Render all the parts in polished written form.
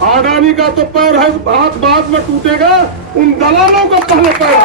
अडानी का तो पैर है, हाथ बाद में टूटेगा, उन दलालों का पहले पैर।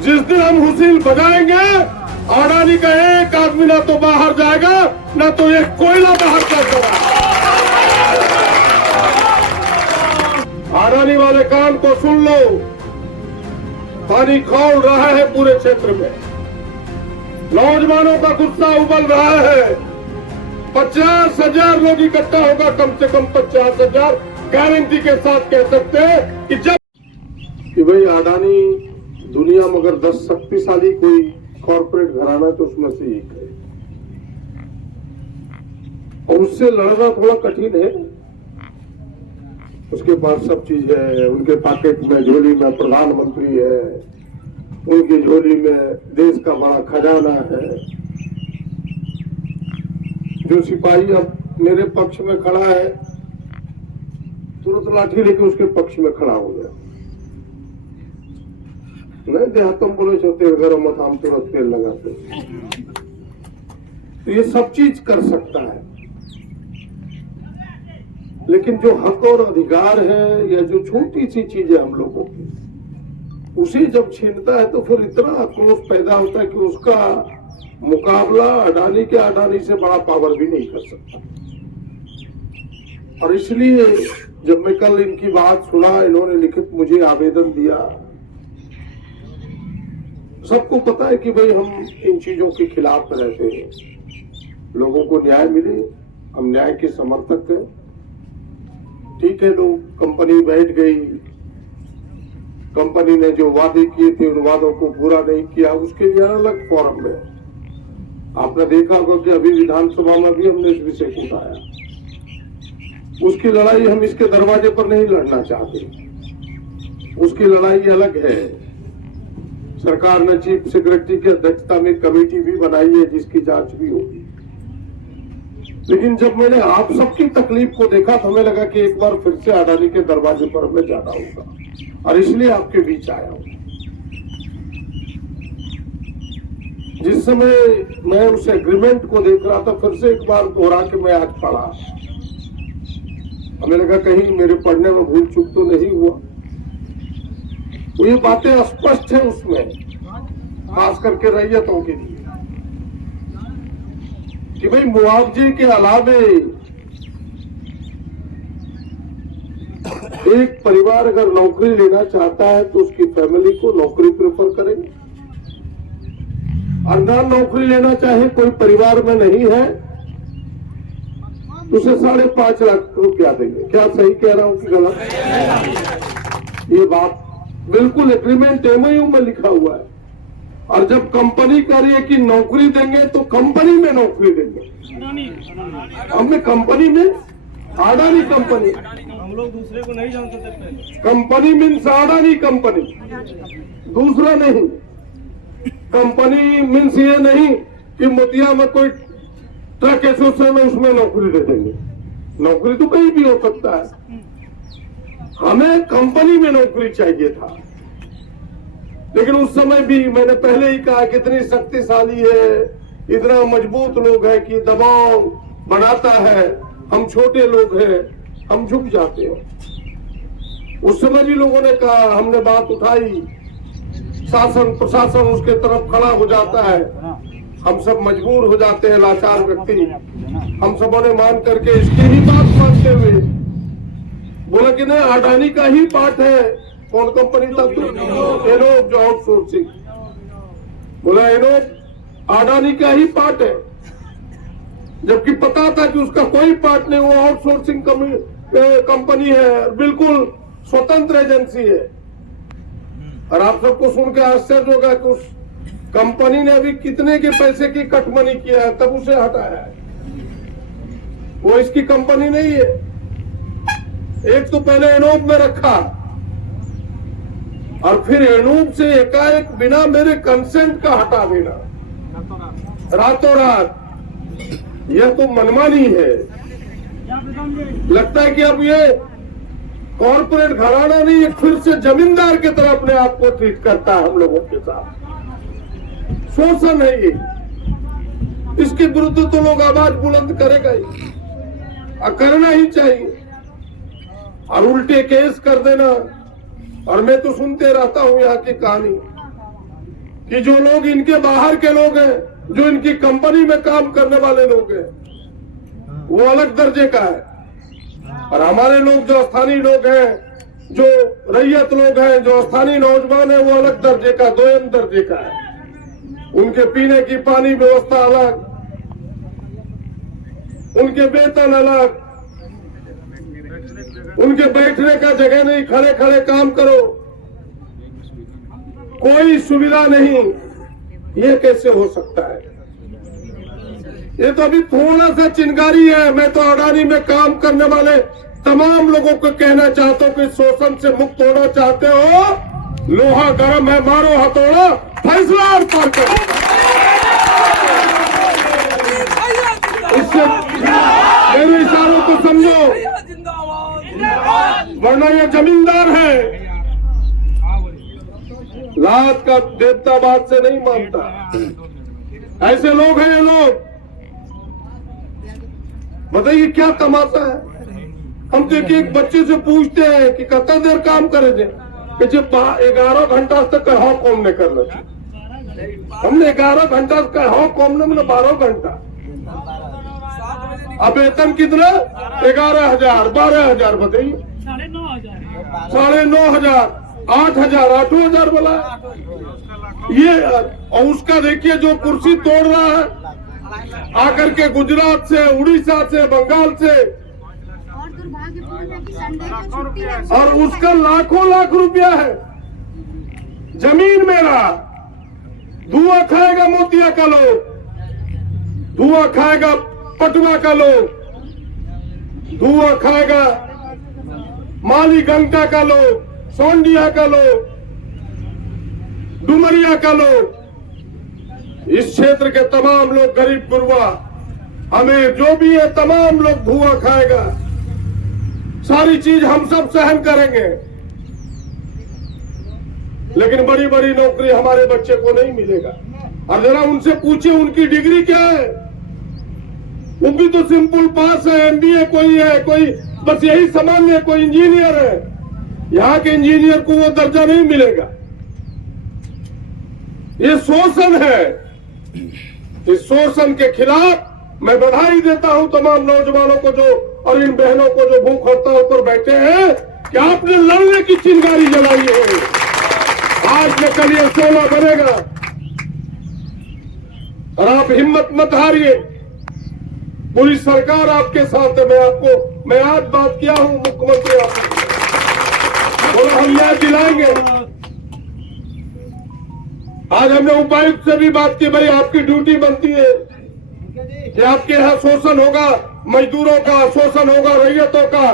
जिस दिन हम हुसील बजाएंगे, अडानी का एक आदमी ना तो बाहर जाएगा, ना तो एक कोयला बाहर जाएगा। अडानी वाले कान को सुन लो, पानी खौल रहा है पूरे क्षेत्र में, नौजवानों का गुस्सा उबल रहा है। 50,000 लोग इकट्ठा होगा, कम से कम 50,000 गारंटी के साथ कह सकते हैं कि भाई अडानी दुनिया में अगर 10 शक्तिशाली कोई कॉर्पोरेट घराना तो उसमें से एक है, और उससे लड़ना थोड़ा कठिन है। उसके पास सब चीज है, उनके पॉकेट में, झोली में प्रधानमंत्री है, उनकी झोली में देश का बड़ा खजाना है। जो सिपाही अब मेरे पक्ष में खड़ा है, तुरंत लाठी लेके उसके पक्ष में खड़ा हो गया। नहीं देहातम बोले छो तेल गरम मत, हम तुरंत तेल लगाते। तो ये सब चीज कर सकता है, लेकिन जो हक और अधिकार है या जो छोटी सी चीज है हम लोगों की, उसे जब छीनता है तो फिर इतना आक्रोश पैदा होता है कि उसका मुकाबला अडानी से बड़ा पावर भी नहीं कर सकता। और इसलिए जब मैं कल इनकी बात सुना, इन्होंने लिखित मुझे आवेदन दिया, सबको पता है कि भाई हम इन चीजों के खिलाफ रहते हैं, लोगों को न्याय मिले, हम न्याय के समर्थक हैं। ठीक है, लोग कंपनी बैठ गई, कंपनी ने जो वादे किए थे उन वादों को पूरा नहीं किया, उसके लिए अलग फोरम में आपने देखा होगा कि अभी विधानसभा में भी हमने इस विषय को उठाया। उसकी लड़ाई हम इसके दरवाजे पर नहीं लड़ना चाहते, उसकी लड़ाई अलग है। सरकार ने चीफ सेक्रेटरी की अध्यक्षता में कमेटी भी बनाई है जिसकी जांच भी होगी। लेकिन जब मैंने आप सबकी तकलीफ को देखा तो हमें लगा कि एक बार फिर से अडानी के दरवाजे पर हमें जाना होगा, और इसलिए आपके बीच आया हूं। जिस समय मैं उस एग्रीमेंट को देख रहा था, फिर से एक बार दोहरा के मैं आज पढ़ा, हमें लगा कहीं मेरे पढ़ने में भूल चूक तो नहीं हुआ। तो ये बातें स्पष्ट है उसमें, खास करके रैयतों के लिए, कि भाई मुआवजे के अलावे एक परिवार अगर नौकरी लेना चाहता है तो उसकी फैमिली को नौकरी प्रेफर करेंगे, और ना नौकरी लेना चाहे, कोई परिवार में नहीं है, उसे 5.5 लाख रुपया देंगे। क्या सही कह रहा हूं कि गलत? ये बात बिल्कुल एग्रीमेंट एमओयू में लिखा हुआ है। और जब कंपनी कह रही है कि नौकरी देंगे तो कंपनी में नौकरी देंगे। हमने कंपनी में अडानी कंपनी, हम लोग दूसरे को नहीं जानते थे पहले। कंपनी मीन्स अडानी कंपनी, दूसरा नहीं। कंपनी मीन्स ये नहीं कि मोतिया में कोई ट्रक एसोसिएशन में उसमें नौकरी दे देंगे। नौकरी तो कहीं भी हो सकता है, हमें कंपनी में नौकरी चाहिए था। लेकिन उस समय भी मैंने पहले ही कहा कितनी शक्तिशाली है, इतना मजबूत लोग है कि दबाव बनाता है, हम छोटे लोग हैं, हम झुक जाते हैं। उस समय भी लोगों ने कहा, हमने बात उठाई, शासन प्रशासन उसके तरफ खड़ा हो जाता है, हम सब मजबूर हो जाते हैं, लाचार व्यक्ति। हम सबों ने मान करके इसकी ही बात मानते हुए बोला कि नहीं, अडानी का ही पार्ट है। कौन कंपनी था? एनोक, जो आउटसोर्सिंग, बोला एनोक अडानी का ही पार्ट है, जबकि पता था कि उसका कोई पार्ट नहीं, वो आउटसोर्सिंग कंपनी है, बिल्कुल स्वतंत्र एजेंसी है। और आप सबको सुन के आश्चर्य होगा कि उस कंपनी ने अभी कितने के पैसे की कटमनी किया है, तब उसे हटाया है। वो इसकी कंपनी नहीं है। एक तो पहले एनोक में रखा, और फिर एनोक से एकाएक बिना मेरे कंसेंट का हटा देना, रातों रात। यह तो मनमानी है। लगता है कि अब ये कॉर्पोरेट घराना नहीं, ये फिर से जमींदार की तरह अपने आप को ट्रीट करता है हम लोगों के साथ। शोषण है ये, इसके विरुद्ध तो लोग आवाज बुलंद करेगा ही, और करना ही चाहिए। और उल्टे केस कर देना। और मैं तो सुनते रहता हूं यहाँ की कहानी कि जो लोग इनके बाहर के लोग हैं, जो इनकी कंपनी में काम करने वाले लोग हैं, वो अलग दर्जे का है। और हमारे लोग जो स्थानीय लोग हैं, जो रैयत लोग हैं, जो स्थानीय नौजवान है, वो अलग दर्जे का, दोयम दर्जे का है। उनके पीने की पानी व्यवस्था अलग, उनके वेतन अलग, उनके बैठने का जगह नहीं, खड़े खड़े काम करो, कोई सुविधा नहीं। ये कैसे हो सकता है? ये तो अभी थोड़ा सा चिंगारी है। मैं तो अडानी में काम करने वाले तमाम लोगों को कहना चाहता हूं कि शोषण से मुक्त होना चाहते हो, लोहा गर्म है, मारो हथौड़ा, फैसला और पार करो। इससे मेरे इशारों को समझो, वरना ये जमींदार है, लात का देवता बात से नहीं मानता। ऐसे लोग हैं ये लोग। बताइए क्या तमाशा है। हम तो एक बच्चे से पूछते हैं कि कितना देर काम करे थे, कि जब 11 घंटा तक कहो कौन ने करना चाहिए। हमने 11 घंटा कहो कौन ने, मतलब 12 घंटा। अब वेतन कितना? 11,000, 12,000, बताइए। 9,500, 8,000, 8,000 बोला ये। और उसका देखिए जो कुर्सी तोड़ रहा है आकर के गुजरात से, उड़ीसा से, बंगाल से, और दुर्भाग्यपूर्ण है कि संडे को छुट्टी है। और उसका लाखों लाख रुपया है। जमीन मेरा, धुआं खाएगा मोतिया का लोग, धुआं खाएगा पटना का लोग, धुआं खाएगा माली गंगा का लोग, सोंडिया का लोग, डुमरिया का लोग। इस क्षेत्र के तमाम लोग, गरीब गुरबा अमीर जो भी है, तमाम लोग धुआं खाएगा। सारी चीज हम सब सहन करेंगे, लेकिन बड़ी बड़ी नौकरी हमारे बच्चे को नहीं मिलेगा। और जरा उनसे पूछिए उनकी डिग्री क्या है। वो भी तो सिंपल पास है, एमबीए कोई है, कोई बस यही सामान्य, कोई इंजीनियर है। यहाँ के इंजीनियर को वो दर्जा नहीं मिलेगा। ये शोषण है। इस शोषण के खिलाफ मैं बधाई देता हूं तमाम नौजवानों को जो, और इन बहनों को जो भूख हड़ताल पर बैठे हैं, कि आपने लड़ने की चिंगारी जलाई है। आज न कल ये सोना बनेगा, और आप हिम्मत मत हारिए। पूरी सरकार आपके साथ है। मैं आज बात किया हूं मुख्यमंत्री आपसे, बोला हम न्याय दिलाएंगे। आज हमने उपायुक्त से भी बात की, भाई आपकी ड्यूटी बनती है कि आपके यहाँ शोषण होगा, मजदूरों का शोषण होगा, रैयतों का,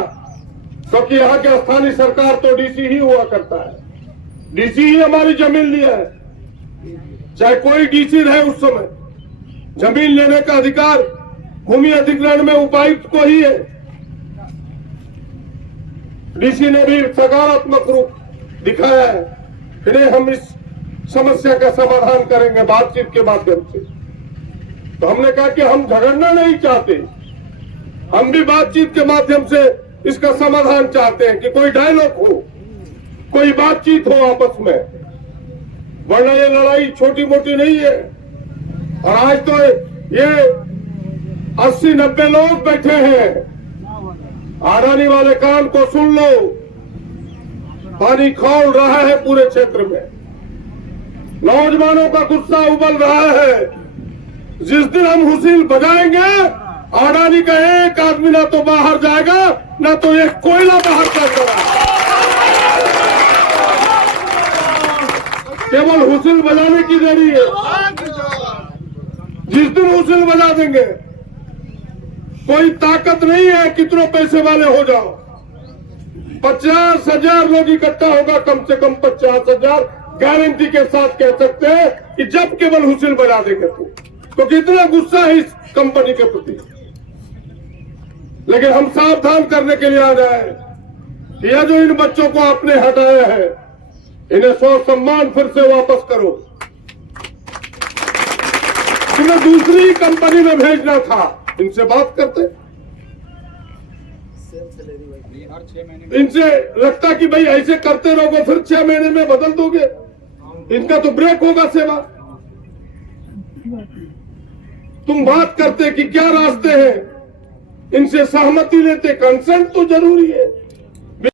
क्योंकि यहाँ के स्थानीय सरकार तो डीसी ही हुआ करता है। डीसी ही हमारी जमीन लिया है, चाहे कोई डीसी रहे। उस समय जमीन लेने का अधिकार भूमि अधिग्रहण में उपायुक्त को ही है। डीसी ने भी सकारात्मक रूप दिखाया है। फिर हम इस समस्या का समाधान करेंगे बातचीत के माध्यम से। तो हमने कहा कि हम झगड़ना नहीं चाहते, हम भी बातचीत के माध्यम से इसका समाधान चाहते हैं कि कोई डायलॉग हो, कोई बातचीत हो आपस में, वरना ये लड़ाई छोटी मोटी नहीं है। और आज तो ये 80-90 लोग बैठे हैं। अडानी वाले कान को सुन लो, पानी खौल रहा है पूरे क्षेत्र में। नौजवानों का गुस्सा उबल रहा है। जिस दिन हम हुसील बजाएंगे, अडानी का एक आदमी ना तो बाहर जाएगा, ना तो एक कोयला बाहर जाएगा। केवल हुसील बजाने की देरी है। जिस दिन हुसील बजा देंगे, कोई ताकत नहीं है कितनों पैसे वाले हो जाओ। 50,000 लोग इकट्ठा होगा, कम से कम 50,000 गारंटी के साथ कह सकते हैं कि जब केवल हुसील बजा देंगे तो कितना गुस्सा है इस कंपनी के प्रति। लेकिन हम सावधान करने के लिए आ जाए, यह जो इन बच्चों को आपने हटाया है, इन्हें स्व सम्मान फिर से वापस करो। तुम्हें दूसरी कंपनी में भेजना था, इनसे बात करते। इनसे लगता कि भाई ऐसे करते रहोगे फिर 6 महीने में बदल दोगे, इनका तो ब्रेक होगा सेवा। तुम बात करते कि क्या रास्ते हैं, इनसे सहमति लेते, कंसेंट तो जरूरी है।